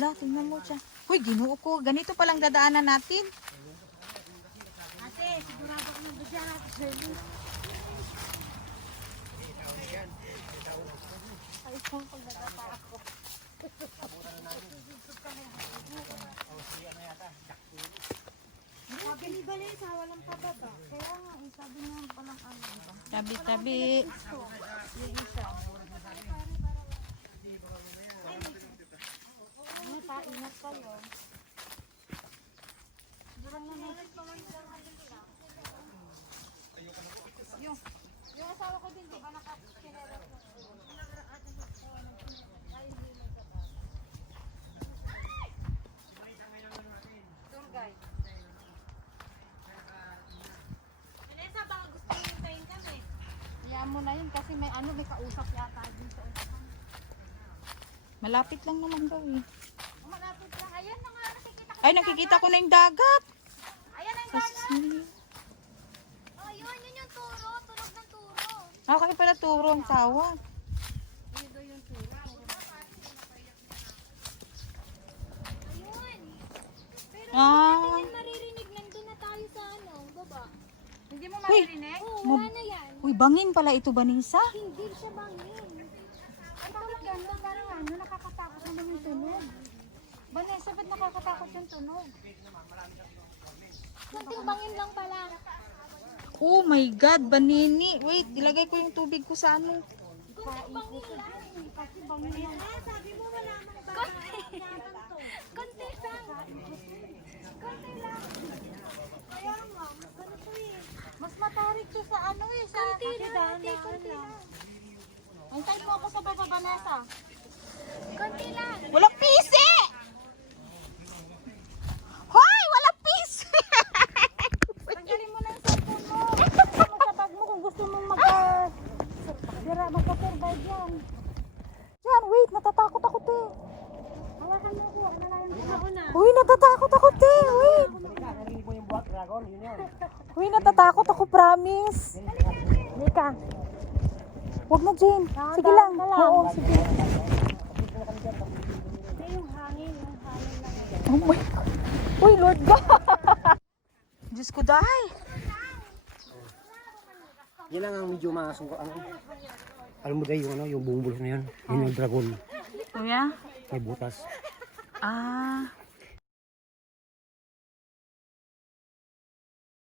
Ala, tingnan mo siya. Uy, ginoo ko. Ganito palang dadaanan natin. Ate, sigurado ko nang dyan ate. Ay, isang pagdadapa ako. Bali-bali sa walang pababa. Kaya nga, sabi nga palang ano. Tabi-tabi. Yung isa. Ay, paingat kayo. Yung asawa ko din, di ba nakakilala ko? Tour guide. Vanessa, baka gusto nyo hintayin kami. Iyan mo na yun kasi may ano, may kausap yata din sa usapan. Malapit lang naman daw eh. Malapit lang. Ayan na nga, nakikita ko. Ay, nakikita ko na yung dagat. Ayan ang As, dagat. Oh, yun yung turo. Tunog ng turo. okay pala turo ang tawag. Yun daw yung turo. Ayun. Pero Ah. hindi maririnig. Nandun na tayo sa ano, baba. Hindi mo Uy. maririnig? Oo, wala na yan. Uy, bangin pala ito, Vanessa. Hindi siya bangin. Ay, bakit gano'n? Parang ano, nakakatakot naman yung tunog. Vanessa, ba't nakakatakot yung tunog? Kunting bangin lang pala. Oh my God, banini. Wait, ilagay ko yung tubig ko sa ano. Kunting bangin lang. Kasi bangin lang. Sabi mo wala mang bangin. Kunti lang. Kunti lang. Kaya nga, ganito eh. Mas matarik to sa ano eh. Kunti lang. Kunti lang. Antay mo ako sa baba, Vanessa. Kunti lang. Walang pisi! Hoy, walang pisi! Tanggalin mo na yung cellphone mo. Tanggalin mo sa bag mo kung gusto mong magka-survive yan. Yan, wait, natatakot ako, te. Hawakan mo ko. Nalayan ko na. Uy, natatakot ako, te. Wait. Uy, natatakot ako, promise. Nika. Huwag na, Jane. Sige lang. Oo, sige. Yung hangin lang. Oh my God. Uy, Lord God. Diyos ko, dahay. Yan lang ang medyo masungko. Alam mo dahil yung, ano, yung buong bulos na yan. Yun yung dragon. Kuya? May butas. Ah.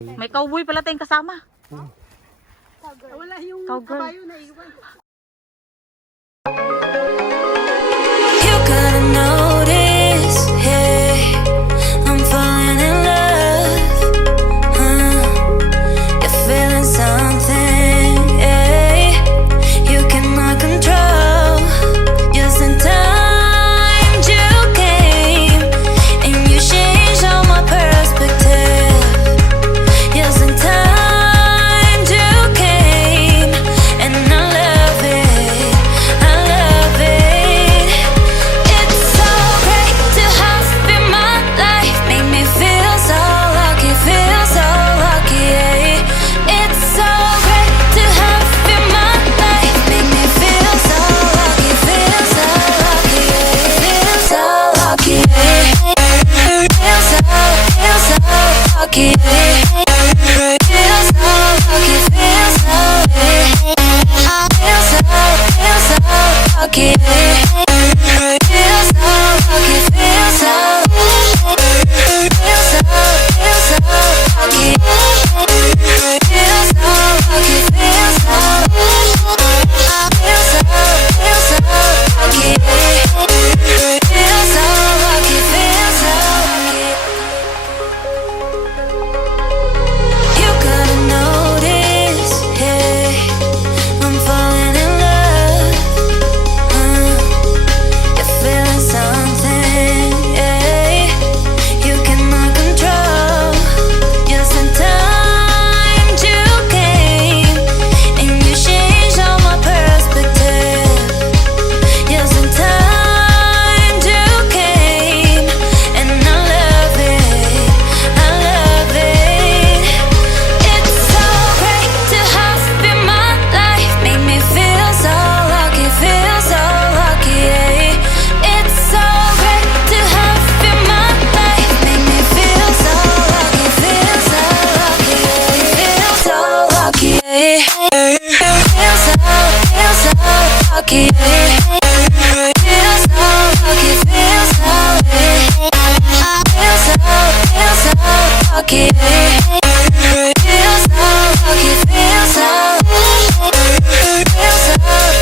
May cowboy pala tayong kasama. Wala yung Cowgirl. kabayo na iwan. You gotta notice, hey, I'm falling in love. You're feeling something, hey, you cannot control. Just in time you came, and you changed all my perspective. Just in time you came, and I love lucky. Feel so lucky, feel so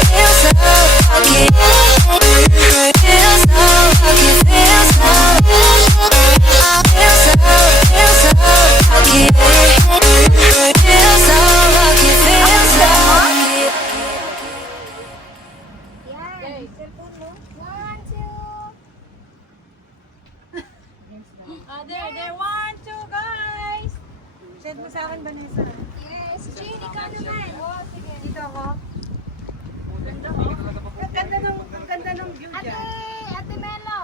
feel so lucky. Feel so lucky, feel so lucky. Feel so lucky, feel so lucky. Feel so lucky, feel so lucky. Yan. Cellphone mo. 1, 2. There, 1, 2, guys. Send mo sa akin, Vanessa. Yes. Jane, ikaw naman. Oh, sige. Dito ako. Ang ganda nung view dyan. Ate Melo.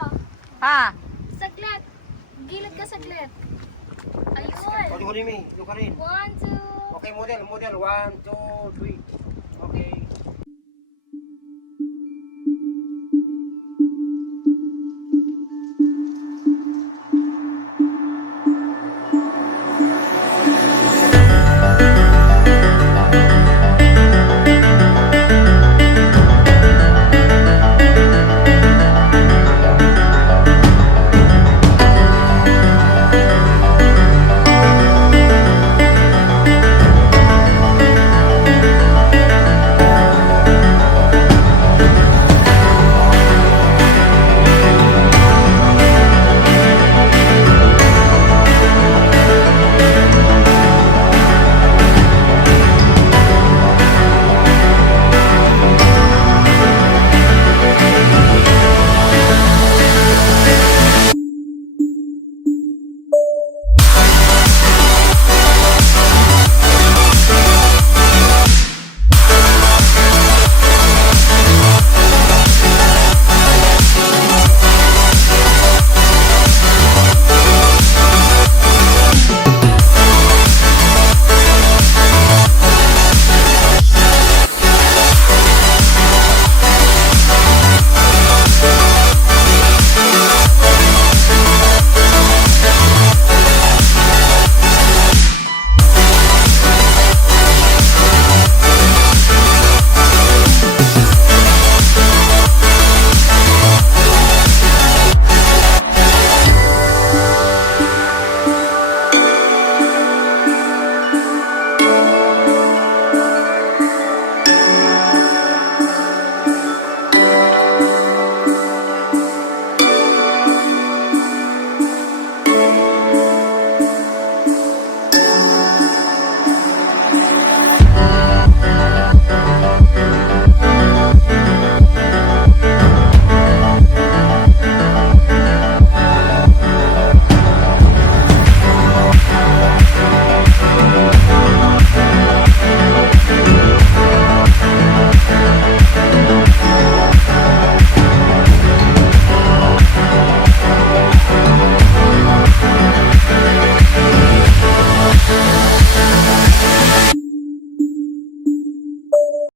Ha? Saglit. Gilid ka saglit. Pwede Ayun. ko rin, yung ka rin. 1, 2. Okay, model. 1, 2, 3.